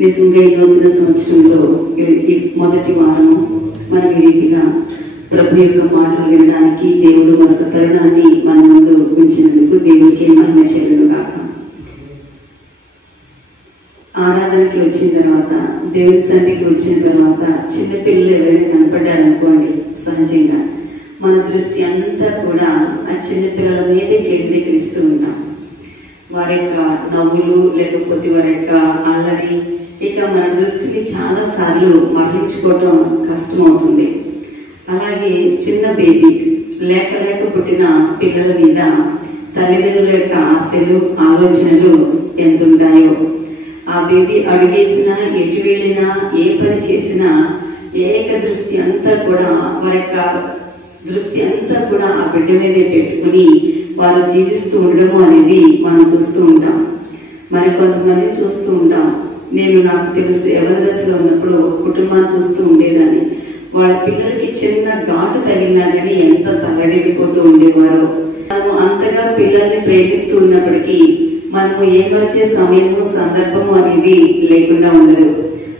నిజంగా ఈ నూతన సంవత్సరంలో మొదటి వారము మనం ఈ రీతిగా ప్రభు యొక్క మాటలు వినడానికి దేవుడు మరొక తరుణాన్ని మన ముందు ఉంచినందుకు దేవుడికి మహిమ చెల్లును కాక. ఆరాధనకి వచ్చిన తర్వాత, దేవుని సన్నిధికి వచ్చిన తర్వాత చిన్నపిల్లలు ఎవరైనా కనపడ్డారనుకోండి, సహజంగా మన దృష్టి అంతా కూడా ఆ చిన్నపిల్లల మీద కేంద్రీకరిస్తూ ఉంటాం. వారి యొక్క నవ్వులు లేకపోతే వారి యొక్క అల్లరి ఇక మన దృష్టిని చాలా సార్లు మరలించుకోవటం కష్టమవుతుంది. అలాగే చిన్న బేబీ లేక పుట్టిన పిల్లల మీద తల్లిదండ్రుల యొక్క ఆశలు ఆలోచనలు ఎంత ఉంటాయో, ఆ బేబీ అడుగేసినా ఎటు వెళ్ళినా ఏ పని చేసినా ఏక దృష్టి అంతా కూడా వారి యొక్క దృష్టి అంతా కూడా ఆ బిడ్డ మీదే పెట్టుకుని వారు జీవిస్తూ ఉండడము అనేది మనం చూస్తూ ఉంటాం. మరి కొంతమంది చూస్తూ ఉంటాం. నాకు తెలుసు, ఎవరి దశలో ఉన్నప్పుడు కుటుంబాన్ని చూస్తూ ఉండేదాన్ని. వాళ్ళ పిల్లలకి చిన్న ఘాటు తగిలినా కానీ ఎంత తల్లడిల్లిపోతూ ఉండేవారో. మనము అంతగా పిల్లల్ని ప్రేమిస్తూ ఉన్నప్పటికీ మనము ఏమర్చే సమయము సందర్భము అనేది లేకుండా ఉండదు.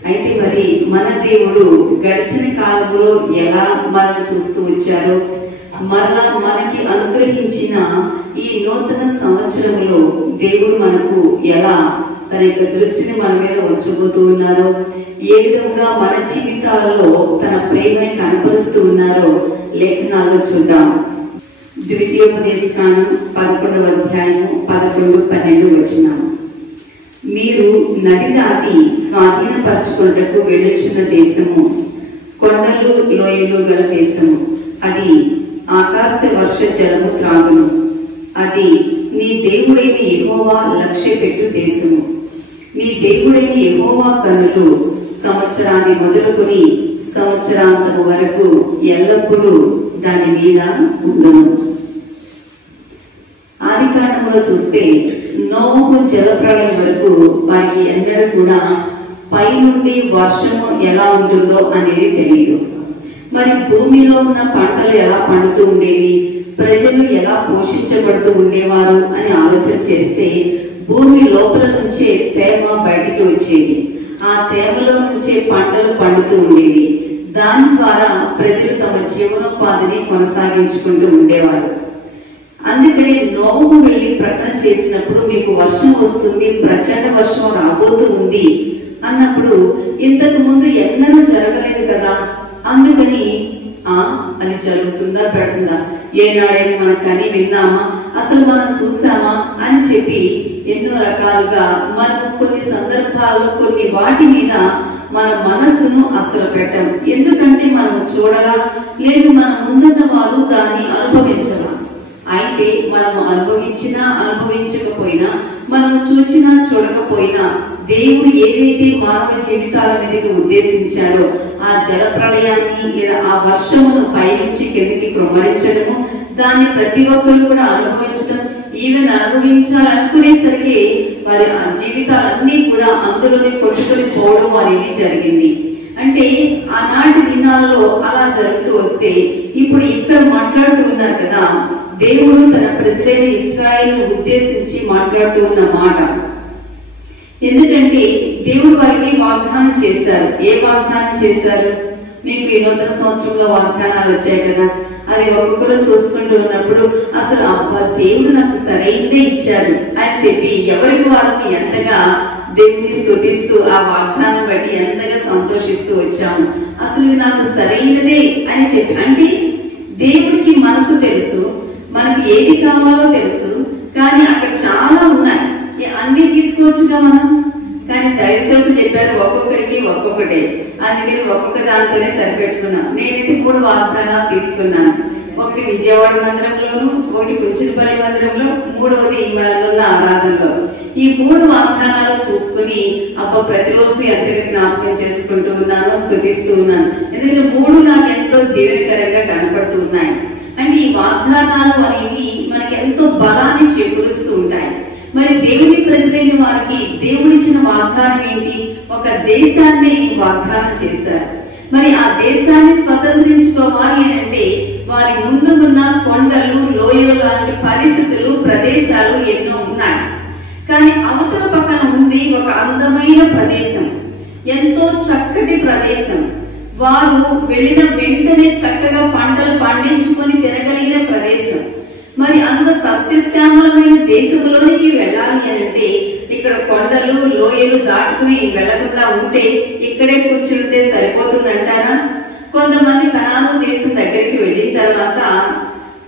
అయితే మరి మన దేవుడు గడిచిన కాలంలో ఎలా మనల్ని చూస్తూ వచ్చారో, మరలా మనకి అనుగ్రహించిన ఈ నూతన సంవత్సరంలో దేవుడు మనకు ఎలా తన యొక్క దృష్టిని మన మీద ఉంచబోతూ ఉన్నారో, ఏ విధంగా మన జీవితాలలో తన ప్రేమని కనపరుస్తూ ఉన్నారో లేఖనాల్లో చూద్దాం. ద్వితీయోపదేశకాండం 11వ అధ్యాయము 11-12 వచనం. మీరు నది దాటి స్వాధీనపరచుకున్నటకు వెళ్ళుచున్న దేశము కొండలు లోయలు గల దేశము. అది ఆకాశ వర్ష జలము త్రాగును. అది నీ దేవుడైన యెహోవా లక్ష్య పెట్టు దేశము. నీ దేవుడైన యెహోవా కన్నులు సంవత్సరాన్ని మొదలుకొని సంవత్సరాంతము వరకు ఎల్లప్పుడూ దాని మీద ఉండును. ఆది కాండంలో చూస్తే నోవహు జలప్రళయం వరకు వారికి ఎన్నడూ కూడా పై నుండి వర్షము ఎలా ఉంటుందో అనేది తెలియదు. మరి భూమిలో ఉన్న పంటలు ఎలా పండుతూ ఉండేవి, ప్రజలు ఎలా పోషించబడుతూ ఉండేవారు అని ఆలోచన చేస్తే భూమి లోపల నుంచే తేమ బయటికి వచ్చేది. ఆ తేమలో నుంచే పంటలు పండుతూ ఉండేవి. దాని ద్వారా ప్రజలు తమ జీవనోపాధిని కొనసాగించుకుంటూ ఉండేవారు. అందుకని నోవహు వెళ్లి ప్రకటన చేసినప్పుడు మీకు వర్షం వస్తుంది, ప్రచండ వర్షం రాబోతూ ఉంది అన్నప్పుడు ఇంతకు ముందు ఎన్నడూ జరగలేదు కదా, అందుకని అది జరుగుతుందా పెడుతుందా, ఏనాడైనా మనకు కానీ విన్నామా, అసలు మనం చూసామా అని చెప్పి ఎన్నో రకాలుగా మనం కొన్ని సందర్భాల్లో కొన్ని వాటి మీద మన మనస్సును అసలు పెట్టం. ఎందుకంటే మనం చూడలా, లేదు మన ముందున్న వారు దాన్ని అనుభవించరా. అయితే మనము అనుభవించినా అనుభవించకపోయినా, మనము చూచినా చూడకపోయినా, దేవుడు ఏదైతే మానవ జీవితాల మీదకి ఉద్దేశించారో ఆ జల ప్రళయాన్ని లేదా ఆ వర్షమును పైనుంచి కిందకి కుమ్మరించడము, దాన్ని ప్రతి ఒక్కరు కూడా అనుభవించడం, ఈవెన్ అనుభవించాలనుకునేసరికి వారి ఆ జీవితాలన్నీ కూడా అందులోనే కొట్టుకొని పోవడం అనేది జరిగింది. అంటే ఆనాటి దినాలలో అలా జరుగుతూ వస్తే ఇప్పుడు ఇక్కడ మాట్లాడుతూ ఉన్నారు కదా, దేవుడు తన ప్రజలైన ఇశ్రాయేలును ఉద్దేశించి మాట్లాడుతూ ఉన్న మాట. ఎందుకంటే దేవుడు వారికి వాగ్దానం చేశారు. ఏ వాగ్దానం చేశారు? మీకు ఈ నూతన సంవత్సరంలో వాగ్దానాలు వచ్చాయి కదా, అది ఒక్కొక్కరు చూసుకుంటూ ఉన్నప్పుడు అసలు అబ్బా దేవుడు నాకు సరైనదే ఇచ్చారు అని చెప్పి ఎవరికి వారు ఎంతగా దేవుని స్తుతిస్తూ ఆ వాగ్దానం బట్టి ఎంతగా సంతోషిస్తూ వచ్చాము. అసలు ఇది నాకు సరైనదే అని చెప్పి, అంటే దేవుడికి మనసు తెలుసు, మనకి ఏది కావాలో తెలుసు, కానీ అక్కడ చాలా ఉన్నాయి, అన్ని తీసుకోవచ్చుగా మనం. కానీ దయసేపు చెప్పారు ఒక్కొక్కరికి ఒక్కొక్కటే, అందుకని ఒక్కొక్క దాంతోనే సరిపెట్టుకున్నాం. నేనైతే 3 వాగ్దానాలు తీసుకున్నాను. ఒకటి విజయవాడ మందిరంలోను, ఒకటి కుంచినపల్లి మందిరంలో, 3వది ఇవాళ ఆరాధనలో. ఈ 3 వాగ్దానాలు చూసుకుని ప్రతిరోజు ఎంతగా జ్ఞాపకం చేసుకుంటూ ఉన్నాను, స్తుతిస్తూ ఉన్నాను. ఎందుకంటే 3 నాకు ఎంతో దీవెనకరంగా కనపడుతూ ఉన్నాయి. అంటే ఈ వాగ్దానాలు అనేవి మనకి ఎంతో బలాన్ని చేకూరుస్తూ ఉంటాయి. మరి దేవుని ప్రజలైన వారికి దేవుడిచ్చిన వాగ్దానం ఏంటి? ఒక దేశాన్ని వాగ్దానం చేశారు. మరి ఆ దేశాన్ని స్వతంత్రించుకోవాలి అంటే వారి ముందు ఉన్న కొండలు, లోయలు లాంటి పరిస్థితులు, ప్రదేశాలు ఎన్నో ఉన్నాయి. కానీ అవతల పక్కన ఉంది ఒక అందమైన ప్రదేశం, ఎంతో చక్కటి ప్రదేశం. వారు వెళ్ళిన వెంటనే చక్కగా పంటలు పండించుకొని తినగలిగిన ప్రదేశం. మరి అంత సస్యశ్యామలమైన దేశంలోనికి వెళ్ళాలి అంటే ఇక్కడ కొండలు, లోయలు దాటుకుని వెళ్లకుండా ఉంటే ఇక్కడే కూర్చుంటే సరిపోతుందంటారా? కొంతమంది కనాను దేశం దగ్గరికి వెళ్ళిన తర్వాత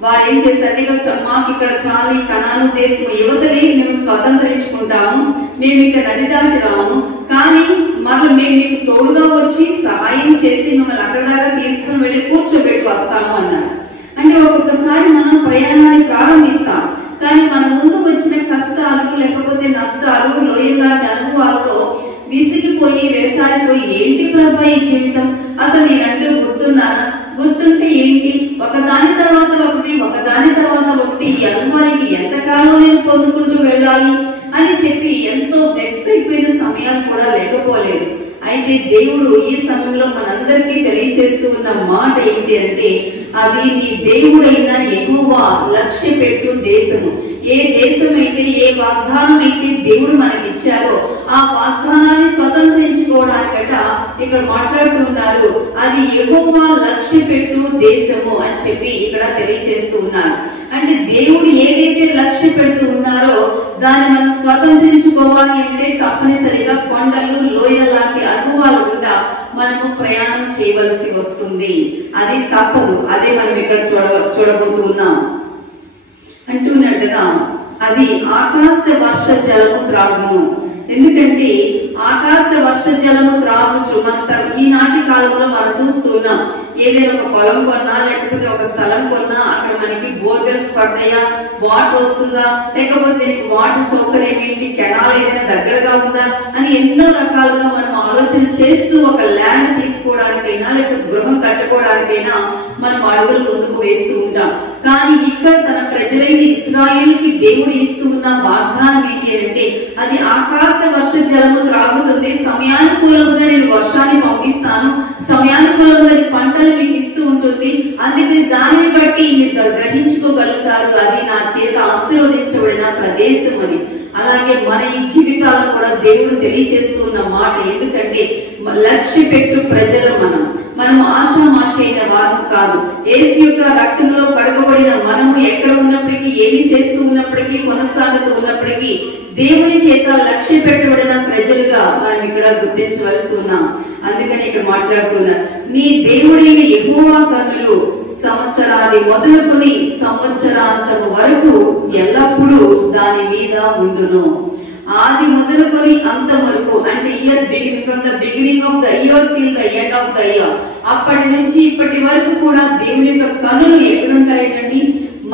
వారు ఏం చేస్తారంటే, మాకు ఇక్కడ చాలా ఈ కనాను దేశం యువతని మేము స్వతంత్రించుకుంటాము, మేము ఇక్కడ నది దాటి రాము, కానీ మళ్ళీ మేము మీకు తోడుగా వచ్చి సహాయం చేసి మిమ్మల్ని అక్కడ దాకా తీసుకుని వెళ్ళి కూర్చోబెట్టి వస్తాము అన్నారు. అంటే ఒక్కొక్కసారి మనం ప్రయాణాన్ని ప్రారంభిస్తాం, కానీ మన ముందు వచ్చిన కష్టాలు లేకపోతే నష్టాలు, లోయల లాంటి అనుభవాలతో విసిగిపోయి వేసారిపోయి ఏంటి ప్రభా ఈ జీవితం, అసలు నేనంటూ గుర్తున్నానా, గుర్తుంటే ఏంటి, ఒకదాని తర్వాత ఒకటి ఒకదాని తర్వాత ఒకటి ఈ అనుభవానికి ఎంతకాలం నేను పొందుకుంటూ వెళ్ళాలి అని చెప్పి ఎంతో వెక్స్ అయిపోయిన సమయాలు కూడా లేకపోలేదు. అయితే దేవుడు ఈ సమయంలో మనందరికీ తెలియచేస్తూ ఉన్న మాట ఏంటి అంటే, అది నీ దేవుడైన యెహోవా లక్ష్య పెట్టు దేశము. ఏ దేశం అయితే, ఏ వాగ్దానం అయితే దేవుడు మనకిచ్చారో ఆ వాగ్దానాన్ని స్వతంత్రించుకోవడానికట ఇక్కడ మాట్లాడుతూ ఉన్నారు. అది యెహోవా లక్ష్య పెట్టు దేశము అని చెప్పి ఇక్కడ తెలియచేస్తూ ఉన్నారు. అంటే దేవుడు ఏదైతే లక్ష్య పెడుతూ ఉన్నారో దాన్ని మనం స్వతంత్రించుకోవాలి అంటే తప్పనిసరిగా కొండలు, లోయల లాంటి అనుభవాలు గుండా మనము ప్రయాణం చేయవలసి వస్తుంది. అది తప్పదు. అదే మనం ఇక్కడ చూడబోతూ ఉన్నాం. అంటున్నట్టుగా అది ఆకాశ వర్ష జలము త్రాగును. ఎందుకంటే ఆకాశ వర్ష జలము త్రాగుచు మన ఈనాటి కాలంలో మనం చూస్తున్నాం. ఏదైనా ఒక పొలం కొన్నా లేకపోతే ఒక స్థలం కొన్నా అక్కడ మనకి బోర్వెల్స్ పడతాయా, వాటర్ వస్తుందా, లేకపోతే దీనికి వాటర్ సౌకర్యం ఏంటి, కెనాల్ ఏదైనా దగ్గరగా ఉందా అని ఎన్నో రకాలుగా మనం ఆలోచన చేస్తూ ఒక ల్యాండ్ తీసుకోవడానికైనా లేకపోతే గృహం కట్టుకోవడానికైనా మనం అడుగులు ముందుకు వేస్తూ ఉంటాం. కానీ ఇక్కడ తన ప్రజలైన ఇశ్రాయేలుకి దేవుడు ఇస్తూ ఉన్న వాగ్దానం ఏంటి అంటే, అది ఆకాశ వర్ష జలము త్రాగుతుంది, సమయానుకూలంగా నేను వర్షాన్ని పంపిస్తాను, సమయానుకూలంగా పంటలు మీకు ఇస్తూ ఉంది. అందుకని దానిని బట్టి మీరు గ్రహించుకోగలుగుతారు అది నా చేత ఆశీర్వదించబడిన ప్రదేశం అని. అలాగే మన ఈ జీవితాలను కూడా దేవుడు తెలియజేస్తూ ఉన్న మాట, ఎందుకంటే లక్ష్య పెట్టు ప్రజలు మనం ఆశామాషైన వారు కాదు. యేసు యొక్క రక్తంలో కడగబడిన మనము ఎక్కడ ఉన్నప్పటికీ, ఏమి చేస్తూ ఉన్నప్పటికీ, కొనసాగుతూ ఉన్నప్పటికీ దేవుని చేత లక్ష్య పెట్టబడిన ప్రజలుగా మనం ఇక్కడ గుర్తించవలసి ఉన్నాం. అందుకని ఇక్కడ మాట్లాడుతున్నారు, నీ దేవుడైన యెహోవా కన్నులు సంవత్సరాది మొదలుకొని సంవత్సరాంతము వరకు ఎల్లప్పుడూ దాని మీద ఉండును. ఆది మొదలుకొని అంతం వరకు, అంటే year beginning from the beginning of the year till the end of the year, అప్పటి నుంచి ఇప్పటి వరకు కూడా దేవుని యొక్క కన్నులు ఎక్కడుంటాయండి?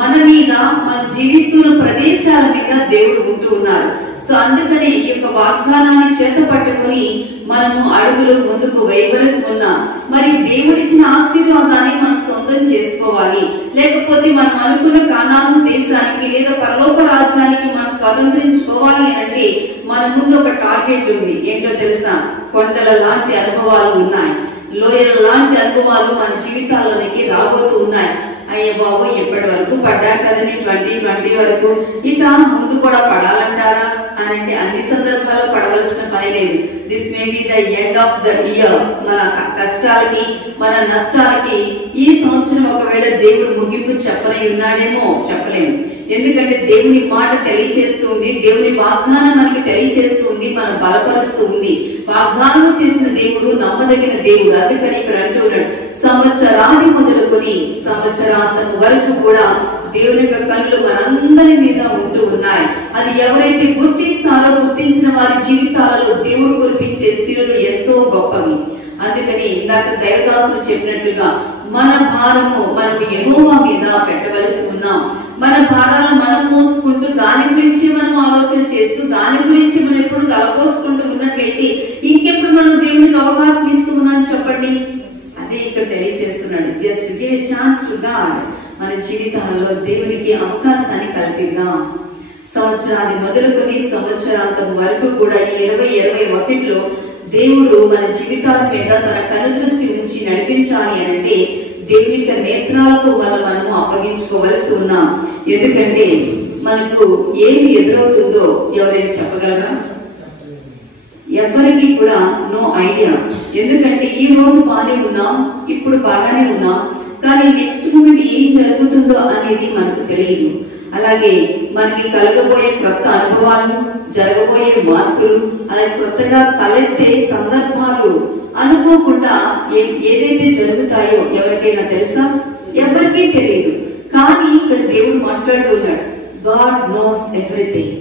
మన మీద, మనం జీవిస్తున్న ప్రదేశాల మీద దేవుడు ఉంటూ ఉన్నారు. సో అందుకనే ఈ యొక్క వాగ్దానాన్ని చేత పట్టుకుని మనము అడుగులు ముందుకు వేయవలసి ఉన్నాం. మరి దేవుడిచ్చిన ఆశీర్వాదాన్ని మనం సొంతం చేసుకోవాలి, లేకపోతే మనం అనుకున్న కానాను దేశానికి లేదా పరలోక రాజ్యానికి మనం స్వతంత్రించుకోవాలి అంటే మన ముందు ఒక టార్గెట్ ఉంది. ఏంటో తెలుసా? కొండల లాంటి అనుభవాలు ఉన్నాయి, లోయల లాంటి అనుభవాలు మన జీవితాలకి రాబోతూ ఉన్నాయి. అయ్యే బాబు, ఎప్పటి వరకు పడ్డా కదని 2020 వరకు, ఇక ముందు కూడా పడాలంటారా అని అంటే అన్ని సందర్భాల్లో పడవలసిన పని లేదు. This may be the end of the year. మన కష్టాలకి, మన నష్టాలకి ఈ సంవత్సరం ఒకవేళ దేవుడు ముగింపు చెప్పనై ఉన్నాడేమో, చెప్పలేము. ఎందుకంటే దేవుని మాట తెలియచేస్తుంది, దేవుని వాగ్దానం మనకి తెలియచేస్తుంది, మనం బలపరుస్తూ ఉంది. వాగ్దానం చేసిన దేవుడు నమ్మదగిన దేవుడు. అందుకని ఇక్కడ అంటూ ఉన్నాడు, సంవత్సరాది మొదలుకొని సంవత్సరాంతం వరకు కూడా దేవుని యొక్క కన్నులు మనందరి మీద ఉంటూ ఉన్నాయి. అది ఎవరైతే గుర్తిస్తారో, గుర్తించిన వారి జీవితాలలో దేవుడు కురిపించే సిరులు ఎంతో గొప్పవి. అందుకని ఇందాక దైవదాసులు చెప్పినట్లుగా మన భారము మనము యెహోవా మీద పెట్టవలసి ఉన్నాం. మన భారాలను మనం మోసుకుంటూ, దాని గురించి మనం ఆలోచన చేస్తూ, దాని గురించి మనం ఎప్పుడు తలపోసుకుంటూ ఉన్నట్లయితే ఇంకెప్పుడు మనం దేవునికి అవకాశం ఇస్తూ ఉన్నాం చెప్పండి? అదే ఇక్కడ తెలియజేస్తున్నాడు. Just give a chance to God. మన జీవితాలలో దేవునికి అవకాశాన్ని కల్పిద్దాం. సంవత్సరాన్ని మొదలుకొని సంవత్సరాంతం వరకు కూడా ఈ 2021లో దేవుడు మన జీవితాల మీద తన కనుదృష్టి ఉంచి నడిపించాలి అంటే దేవుని యొక్క నేత్రాలకు మనము అప్పగించుకోవలసి ఉన్నాం. ఎందుకంటే మనకు ఏమి ఎదురవుతుందో ఎవరైనా చెప్పగలరా? ఎవరికి కూడా నో ఐడియా. ఎందుకంటే ఈ రోజు బాగానే ఉన్నాం, ఇప్పుడు బాగానే ఉన్నాం, కానీ నెక్స్ట్ మూమెంట్ ఏం జరుగుతుందో అనేది మనకు తెలియదు. అలాగే మనకి కలగబోయే కొత్త అనుభవాలు, జరగబోయే మార్పులు, అలాగే కొత్తగా తలెత్తే సందర్భాలు అనుకోకుండా ఏదైతే జరుగుతాయో ఎవరికైనా తెలుసా? ఎవరికీ తెలియదు. కానీ ఇక్కడ దేవుడు మాట్లాడుతున్నాడు, గాడ్ నోస్ ఎవ్రీథింగ్.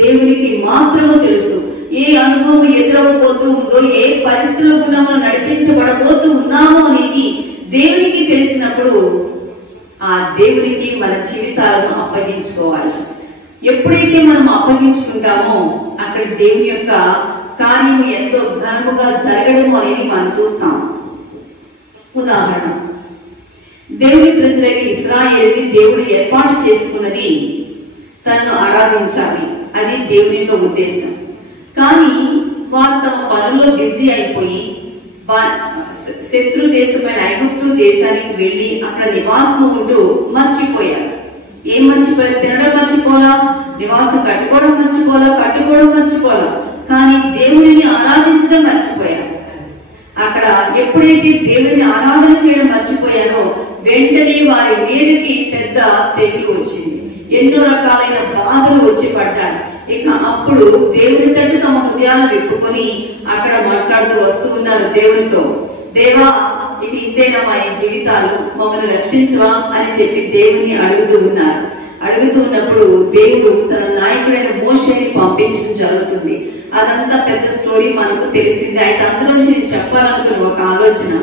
దేవునికి మాత్రమే తెలుసు ఏ అనుభవం ఎదురవబోతూ ఉందో, ఏ పరిస్థితుల్లో గుండా మనం నడిపించబడబోతూ ఉన్నామో అనేది దేవునికి తెలిసినప్పుడు ఆ దేవునికి మన జీవితాలను అప్పగించుకోవాలి. ఎప్పుడైతే మనం అప్పగించుకుంటామో అక్కడ దేవుని యొక్క కార్యము ఎంతో ఘనముగా జరగడము అనేది మనం చూస్తాం. ఉదాహరణ, దేవుని ప్రజలైన ఇశ్రాయేలుని దేవుడు ఏర్పాటు చేసుకున్నది తనను ఆరాధించాలి, అది దేవుని యొక్క ఉద్దేశం. కానీ వారు తమ పనుల్లో బిజీ అయిపోయి శత్రు దేశమైన ఐగుప్తు దేశానికి వెళ్లి అక్కడ నివాసం ఉంటూ మర్చిపోయారు. ఏం మర్చిపోయారు? తినడం మర్చిపోలా, నివాసం కట్టుకోవడం మర్చిపోలా, కానీ దేవుడిని ఆరాధించడం మర్చిపోయారు. అక్కడ ఎప్పుడైతే దేవుడిని ఆరాధన చేయడం మర్చిపోయారో వెంటనే వారి మీదకి పెద్ద తెగులు వచ్చింది, ఎన్నో రకాలైన బాధలు వచ్చి పడ్డారు. ఇక అప్పుడు దేవుడి తట్టు తమ హృదయాలను విప్పుకొని అక్కడ మాట్లాడుతూ వస్తూ ఉన్నారు దేవునితో, దేవా ఇక ఇంతేనా మా ఈ జీవితాలు, మమ్మల్ని రక్షించవా అని చెప్పి దేవుని అడుగుతూ ఉన్నారు. అడుగుతూ ఉన్నప్పుడు దేవుడు తన నాయకుడైన మోషేని పంపించడం జరుగుతుంది. అదంతా పెద్ద స్టోరీ మనకు తెలిసింది. అయితే అందులోంచి నేను చెప్పాలనుకున్న ఒక ఆలోచన,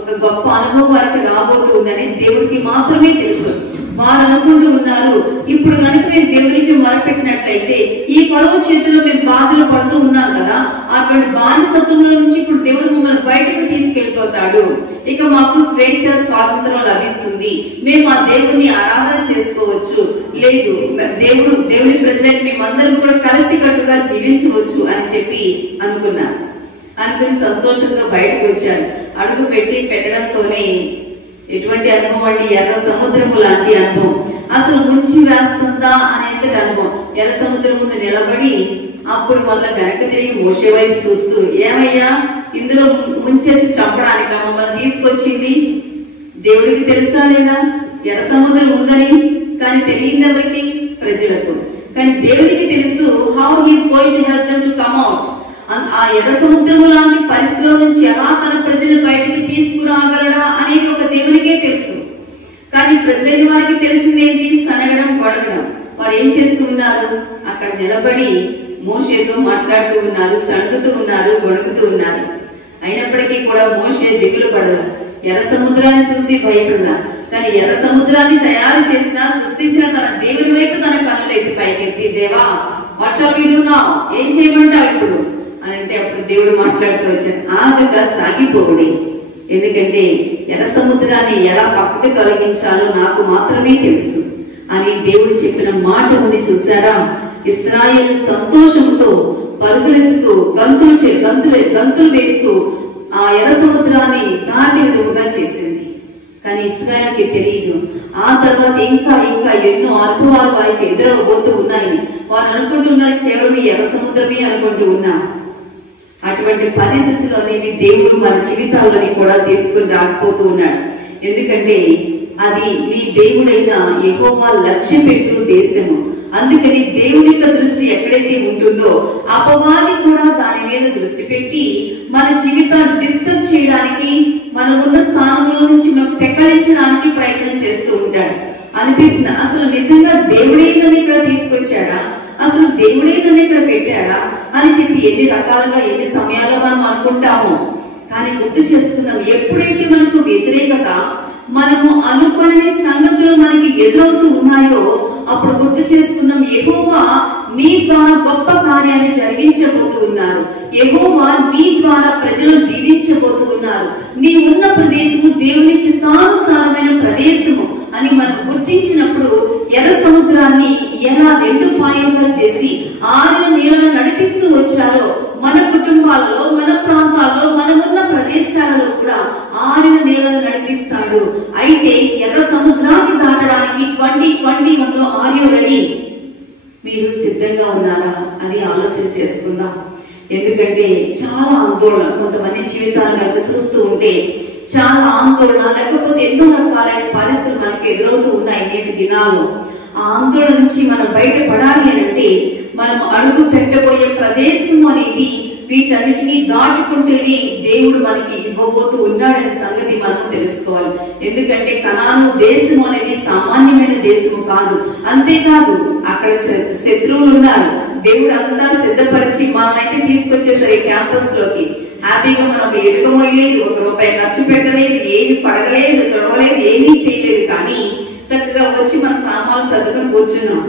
ఒక గొప్ప అనుభవం వారికి రాబోతూ ఉందని దేవుడికి మాత్రమే తెలుసు. వారు అనుకుంటూ ఉన్నారు, ఇప్పుడు కనుక మేము దేవునికి మొరపెట్టినట్లయితే ఈ పొడవు చేతిలో మేము బాధలు పడుతూ ఉన్నాం కదా, అక్కడ బానిసత్వంలో నుంచి ఇప్పుడు దేవుడు మమ్మల్ని బయటకు తీసుకెళ్లిపోతాడు, ఇక మాకు స్వేచ్ఛ స్వాతంత్రం లభిస్తుంది, మేము ఆ దేవుణ్ణి ఆరాధన చేసుకోవచ్చు, లేదు దేవుని ప్రజలైన మేమందరం కూడా కలిసి కట్టుగా జీవించవచ్చు అని చెప్పి అనుకుని సంతోషంతో బయటకు వచ్చారు. అడుగు పెట్టడంతోనే ఎటువంటి అనుభవం అండి? ఎర్ర సముద్రము లాంటి అనుభవం. అసలు ముంచి వేస్తుందా అనేది అనుభవం. ఎర్ర సముద్రం ముందు నిలబడి అప్పుడు మళ్ళీ వెనక్కి తిరిగి మోషే వైపు చూస్తూ, ఏమయ్యా ఇందులో ముంచేసి చంపడానికి మమ్మల్ని తీసుకొచ్చింది? దేవుడికి తెలుసా లేదా ఎర్ర సముద్రం ఉందని? కానీ తెలియదు ఎవరికి? ప్రజలకు. కానీ దేవుడికి తెలుసు how he's going to help them to come out. ఆ ఎర్ర సముద్రము లాంటి పరిస్థితుల నుంచి ఎలా తన ప్రజలు బయటికి తీసుకురాగలడా అనేది ఒక దేవునికే తెలుసు. కానీ ప్రజలైన వారికి తెలిసిందేంటి? సనగడం, కొడగడం. వారు ఏం చేస్తూ ఉన్నారు? అక్కడ నిలబడి మోషేతో మాట్లాడుతూ ఉన్నారు, సణుగుతూ ఉన్నారు, గొడుగుతూ ఉన్నారు. అయినప్పటికీ కూడా మోషే దిగులు పడలా, ఎర్ర సముద్రాన్ని చూసి భయపడలా. కానీ ఎర్ర సముద్రాన్ని తయారు చేసిన, సృష్టించిన తన దేవుని వైపు తన కన్నులెత్తి పైకెత్తి, దేవా what shall we do now? ఏం చేయమంటావు ఇప్పుడు అని అంటే, అప్పుడు దేవుడు మాట్లాడుతూ వచ్చాడు, ఆగక సాగిపోవుడి, ఎందుకంటే ఎర్ర సముద్రాన్ని ఎలా పక్కకు తొలగించాలో నాకు మాత్రమే తెలుసు అని దేవుడు చెప్పిన మాట ఉంది. చూసారా? ఇశ్రాయేలు సంతోషంతో పరుగులెత్తుతూ గంతులు వేస్తూ ఆ ఎర్ర సముద్రాన్ని దాటి విధముగా చేసింది. కానీ ఇశ్రాయేలుకి తెలియదు. ఆ తర్వాత ఇంకా ఇంకా ఎన్నో అనుభవాలు వారికి ఎదురవబోతూ ఉన్నాయి. వారు అనుకుంటున్నారు కేవలం ఎర్ర సముద్రమే అనుకుంటూ ఉన్నారు. అటువంటి పరిస్థితులు అనేవి దేవుడు మన జీవితాల్లోని కూడా తీసుకుని రాకపోతూ ఉన్నాడు. ఎందుకంటే అది నీ దేవుడైన యెహోవా లక్ష్య పెట్టు దేశము. అందుకని దేవుని యొక్క దృష్టి ఎక్కడైతే ఉంటుందో అపవాది కూడా దాని మీద దృష్టి పెట్టి మన జీవితాన్ని డిస్టర్బ్ చేయడానికి, మనం ఉన్న స్థానంలో నుంచి మనం పెక్కలించడానికి ప్రయత్నం చేస్తూ ఉంటాడు. అనిపిస్తుంది అసలు నిజంగా దేవుడే నన్ను ఇక్కడ తీసుకొచ్చాడా, అసలు దేవుడే నన్ను ఇక్కడ పెట్టాడా అని చెప్పి ఎన్ని రకాలుగా ఎన్ని సమయాల్లో మనం అనుకుంటాము. కానీ గుర్తు చేసుకుందాం, ఎప్పుడైతే మనకు వ్యతిరేకత, మనము అనుకునే సంగతులు మనకి ఎదురవుతూ ఉన్నాయో అప్పుడు గుర్తు చేసుకుందాం, యెహోవా నీ ద్వారా గొప్ప కార్యాన్ని జరిగించబోతూ ఉన్నారు. యెహోవా నీ ద్వారా ప్రజలు దీవించబోతూ ఉన్నారు. నీ ఉన్న ప్రదేశము దేవుని చిత్తానుసారమైన ప్రదేశము అని మనం గుర్తించినప్పుడు ఎర్ర సముద్రాన్ని ఎలా రెండు పాయలుగా చేసి ఆరిన నీళ్లను నడిపిస్తూ వచ్చారో మన కుటుంబాల్లో, మన ప్రాంతాల్లో, మనమున్న ప్రదేశాలలో కూడా ఆరిన నీళ్లను నడిపిస్తాడు. అయితే ఎర్ర సముద్రాన్ని దాటడానికి 2021లో ఆర్ యు రెడీ? మీరు సిద్ధంగా ఉన్నారా? అది ఆలోచన చేసుకుందాం. ఎందుకంటే చాలా ఆందోళన, కొంతమంది జీవితాలను కనుక చూస్తూ ఉంటే చాలా ఆందోళన, లేకపోతే ఎన్నో రకాలైన పరిస్థితులు మనకు ఎదురవుతూ ఉన్నాయి నేటి దినాల్లో. ఆ ఆందోళన నుంచి మనం బయటపడాలి అని అంటే మనం అడుగు పెట్టబోయే ప్రదేశం అనేది వీటన్నిటినీ దాటుకుంటేనే దేవుడు మనకి ఇవ్వబోతూ ఉన్నాడనే సంగతి మనము తెలుసుకోవాలి. ఎందుకంటే కనాను దేశము అనేది సామాన్యమైన దేశము కాదు. అంతేకాదు అక్కడ శత్రువులు ఉన్నారు. దేవుడు అంతా సిద్ధపరిచి మనల్ని తీసుకొచ్చేసారు ఈ క్యాంపస్ లోకి. హ్యాపీగా మనం ఒక ఎడుక మోయలేదు, ₹1 ఖర్చు పెట్టలేదు, ఏమి పడగలేదు, తొడవలేదు, ఏమీ చేయలేదు. కానీ చక్కగా వచ్చి మన సామాన్లు సర్దుకుని కూర్చున్నాం.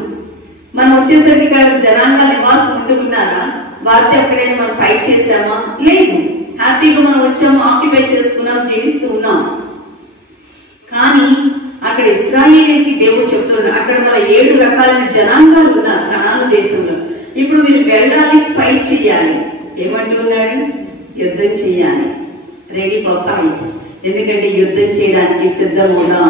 మనం వచ్చేసరికి ఇక్కడ జనాంగ నివాసం ఉంటున్నారా? వారితో ఎక్కడైనా మనం ఫైట్ చేసామా? లేదు. హ్యాపీగా మనం వచ్చాము, ఆక్యుపై చేసుకున్నాం, జీవిస్తూ ఉన్నాం. కానీ అక్కడ ఇశ్రాయేలుకి దేవుడు చెప్తున్నాడు, అక్కడ మన 7 రకాలైన జనాంగాలు ఉన్నారు కనాను దేశంలో. ఇప్పుడు మీరు వెళ్ళాలి, ఫైట్ చెయ్యాలి. ఏమంటూ ఉన్నాడు? యుద్ధం చెయ్యాలి, రెడీ ఫర్ ఫైట్. ఎందుకంటే యుద్ధం చేయడానికి సిద్ధమవుదాం.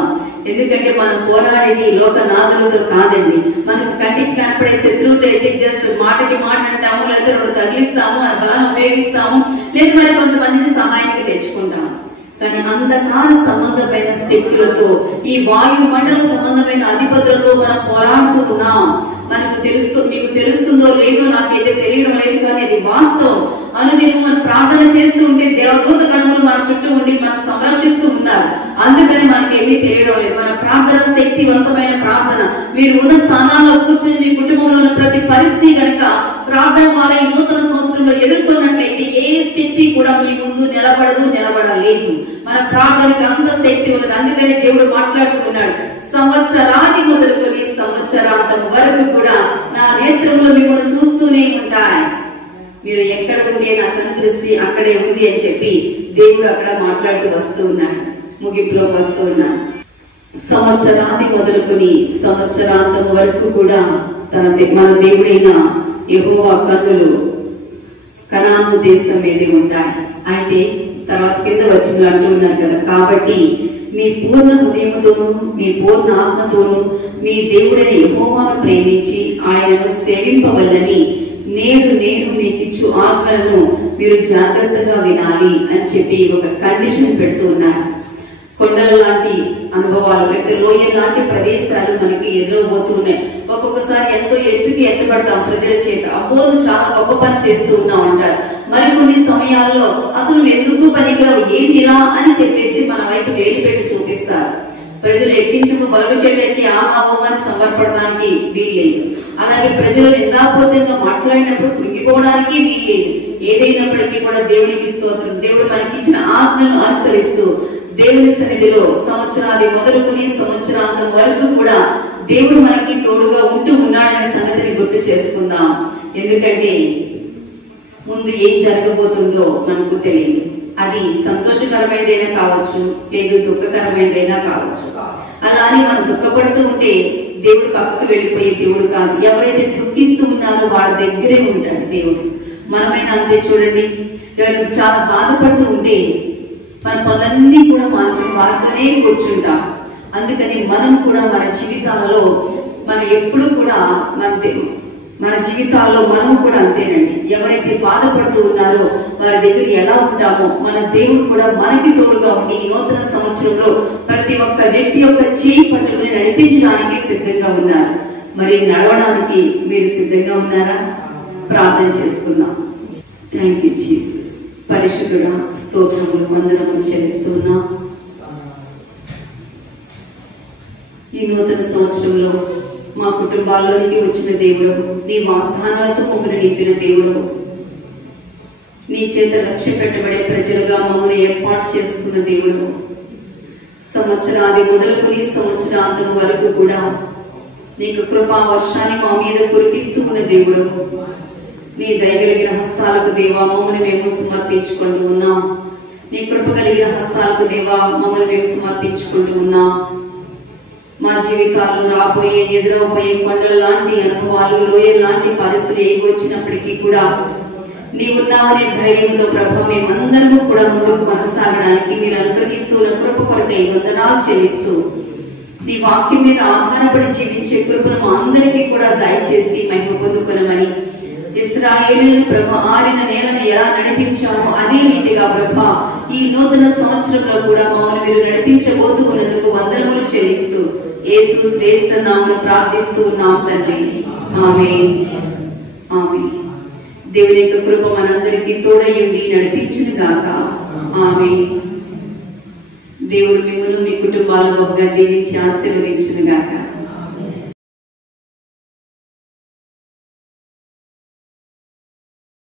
ఎందుకంటే మనం పోరాడేది లోకనాథులతో కాదండి. మనకు కంటికి కనపడే శత్రువుతో అయితే జస్ట్ మాటకి మాట అంటాము, లేదా 2 తగిలిస్తాము, అని బలాన్ని ఉపయోగిస్తాము, లేదు మరి కొంతమందిని సహాయానికి తెచ్చుకుంటాము. కానీ అంధకార సంబంధమైన శక్తులతో, ఈ వాయుమండల సంబంధమైన అధిపతులతో మనం పోరాడుతూ ఉన్నాం. మీకు తెలుస్తుందో లేదో నాకైతే తెలియడం లేదు, కానీ అది వాస్తవం. అనుదినం మనం ప్రార్థన చేస్తూ ఉంటే దేవదూత గణములు మన చుట్టూ ఉండి మనం సంరక్షిస్తూ ఉన్నారు. అందుకని మనకేమీ తెలియడం లేదు. మన ప్రార్థన శక్తివంతమైన ప్రార్థన. మీరు ఉన్న స్థానాల్లో కూర్చొని మీ కుటుంబంలో ఉన్న ప్రతి పరిస్థితి కనుక ప్రార్థన ద్వారా ఈ నూతన సంవత్సరంలో ఎదుర్కొన్నట్లయితే ఏ శక్తి కూడా మీ ముందు నిలబడలేదు. మన ప్రార్థనకి అంత శక్తి ఉన్నది. అందుకని దేవుడు మాట్లాడుతూ ఉన్నాడు, సంవత్సరాది మొదలుకొని సంవత్సరాంతం వరకు కూడా నా నేత్రములు మిమ్మల్ని చూస్తూనే ఉంటాయి. మీరు ఎక్కడ ఉండే నా కన్ను దృష్టి అక్కడే ఉంది అని చెప్పి దేవుడు అక్కడ మాట్లాడుతూ వస్తూ ఉన్నాడు. ముగింపులో వస్తూ ఉన్నాడు. సంవత్సరాది మొదలుకొని సంవత్సరాంతం వరకు కూడా మన దేవుడైన యెహోవా కన్నులు కనాను దేశం మీద ఉంటాయి. అయితే తర్వాత కింద వచనంలో అంటూ ఉన్నారు కదా, కాబట్టి మీ పూర్ణ హృదయముతోను మీ పూర్ణ ఆత్మతోను మీ దేవుడైన యెహోవాను ప్రేమించి ఆయనను సేవింపవల్లని నేను మీకిచ్చు ఆజ్ఞలను మీరు జాగ్రత్తగా వినాలి అని చెప్పి ఒక కండిషన్ పెడుతూ ఉన్నారు. కొండల లాంటి అనుభవాలు లేకపోతే లోయ లాంటి ప్రదేశాలు మనకి ఎదురవబోతూ ఉన్నాయి. ఒక్కొక్కసారి ఎంతో ఎత్తుకి ఎత్తబడతాం ప్రజల చేత, అబ్బోను చాలా గొప్ప పని చేస్తూ ఉన్నాం అంటారు. మరికొన్ని సమయాల్లో అసలు ఎందుకు పనికిరావు ఏంటిలా అని చెప్పేసి మన వైపు వేలు పెట్టి చూపిస్తారు. ప్రజలు ఎక్కించుకు బలుగు చెట్టెక్కి ఆహావమని సమర్పడడానికి వీల్లేదు. అలాగే ప్రజలు నిందాపూర్తంగా మాట్లాడినప్పుడు కృంగిపోవడానికి వీల్లేదు. ఏదైనప్పటికీ కూడా దేవునికి స్తోత్రం. దేవుడు మనకిచ్చిన ఆజ్ఞను అనుసరిస్తూ దేవుని సన్నిధిలో సంవత్సరాది మొదలుకొని సంవత్సరాంతం వరకు కూడా దేవుడు మనకి తోడుగా ఉంటూ ఉన్నాడనే సంగతిని గుర్తు చేసుకుందాం. ఎందుకంటే ముందు ఏం జరగబోతుందో మనకు తెలియదు. అది సంతోషకరమైనదైనా కావచ్చు, లేదు దుఃఖకరమైనదైనా కావచ్చు. అలా అని మనం దుఃఖపడుతూ ఉంటే దేవుడు పక్కకు వెళ్ళిపోయే దేవుడు కాదు. ఎవరైతే దుఃఖిస్తూ ఉన్నారో వాళ్ళ దగ్గరే ఉంటాడు దేవుడు. మనమైనా అంతే. చూడండి, ఎవరు చాలా బాధపడుతూ ఉంటే మన పనులన్నీ కూడా మానుకుని వారితోనే కూర్చుంటాం. అందుకని మనం కూడా మన జీవితాలలో మనం ఎప్పుడు కూడా మన జీవితాల్లో మనము కూడా అంతేనండి. ఎవరైతే బాధపడుతూ ఉన్నారో వారి దగ్గర ఎలా ఉంటామో మన దేవుడు కూడా మనకి తోడుగా ఉండి ఈ నూతన సంవత్సరంలో ప్రతి ఒక్క వ్యక్తి యొక్క చేయి పట్టుకుని నడిపించడానికి సిద్ధంగా ఉన్నారు. మరి నడవడానికి మీరు సిద్ధంగా ఉన్నారా? ప్రార్థన చేసుకుందాం. Thank you Jesus. పరిశుద్ధుడా, స్తోత్రములు వందనములు చెల్లిస్తున్నాం. ఈ నూతన సంవత్సరంలో మా కుటుంబాల్లోనికి వచ్చిన దేవుడు, నీ వాగ్దానాలతో మమ్మల్ని నింపిన దేవుడు, నీ చేత లక్ష్య పెట్టబడే ప్రజలుగా మమ్మల్ని ఏర్పాటు చేసుకున్న దేవుడు, సంవత్సరాది మొదలుకొని సంవత్సరాంతం వరకు కూడా నీకు కృపా వర్షాన్ని మా మీద కురిపిస్తూ ఉన్న దేవుడు, నీ దయగలిగిన హస్తాలకు దేవా మమ్మల్ని మేము సమర్పించుకుంటూ ఉన్నాం. నీ కృప కలిగిన హస్తాలకు దేవా మమ్మల్ని మేము సమర్పించుకుంటూ ఉన్నాం. మా జీవితాల్లో రాబోయే ఎదురవబోయే కొండల లాంటి అనుభవాలు, లోయల లాంటి పరిస్థితులు ఏవి వచ్చినప్పటికీ కూడా నీవున్నావనే ధైర్యంతో ప్రభు మేమందరము కూడా ముందుకు కొనసాగడానికి మీరు అనుగ్రహిస్తున్న కృప కొరకై వందనాలు చెల్లిస్తూ నీ వాక్యం మీద ఆధారపడి జీవించే కృపను మా అందరికీ కూడా దయచేసి మహిమ పొందుకునమని, ఇశ్రాయేలును ప్రభు ఆరిన నేలను ఎలా నడిపించామో అదే రీతిగా ప్రభు ఈ నూతన సంవత్సరంలో కూడా మమ్మల్ని మీరు నడిపించబోతూ ఉన్నందుకు వందనములు చెల్లిస్తూ యేసు శ్రేష్ఠ నామమున ప్రార్థిస్తూ ఉన్నాం తండ్రి. ఆమేన్, ఆమేన్. దేవుని యొక్క కృప మనందరికీ తోడయ్యుండి నడిపించును గాక. ఆమేన్. దేవుడు మిమ్మల్ని మీ కుటుంబాలను బహుగా దీవించి ఆశీర్వదించును గాక.